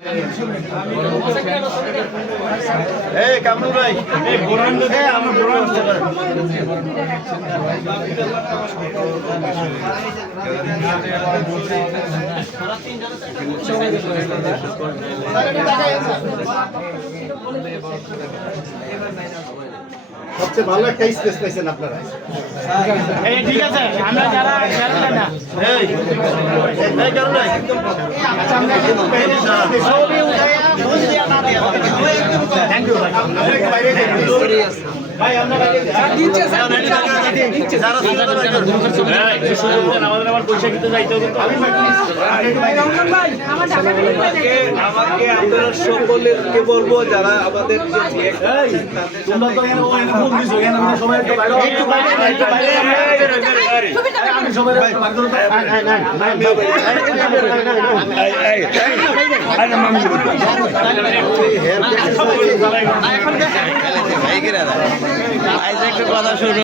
এই কামরুল ভাই, এই বোরান দে আমার বোরান দে। সবচেয়ে ভালো একটা স্পেস পাইছেন আপনারা। এই ঠিক আছে, আমরা যারা না এই এই কারণ নাই আচ্ছা আমরা ছবি উঠায়া ফোন দিয়া না দিয়া থ্যাংক ইউ ভাই। আমরা একটু বাইরে যাই ভাই, আমরা বাইরে যাই নিচে যারা সুন্দর আমাদের আবার পয়সা দিতে যাইতে হবে তো। আমি ভাই আমার টাকা দিতে আমাকে আপনারা সকলকে বলবো যারা আমাদের তোমরা তো এখানে ফোন দিছো, এখানে আমরা সবাই একটু বাইরে আমি সবাই বাইরে করতে কথা শুরু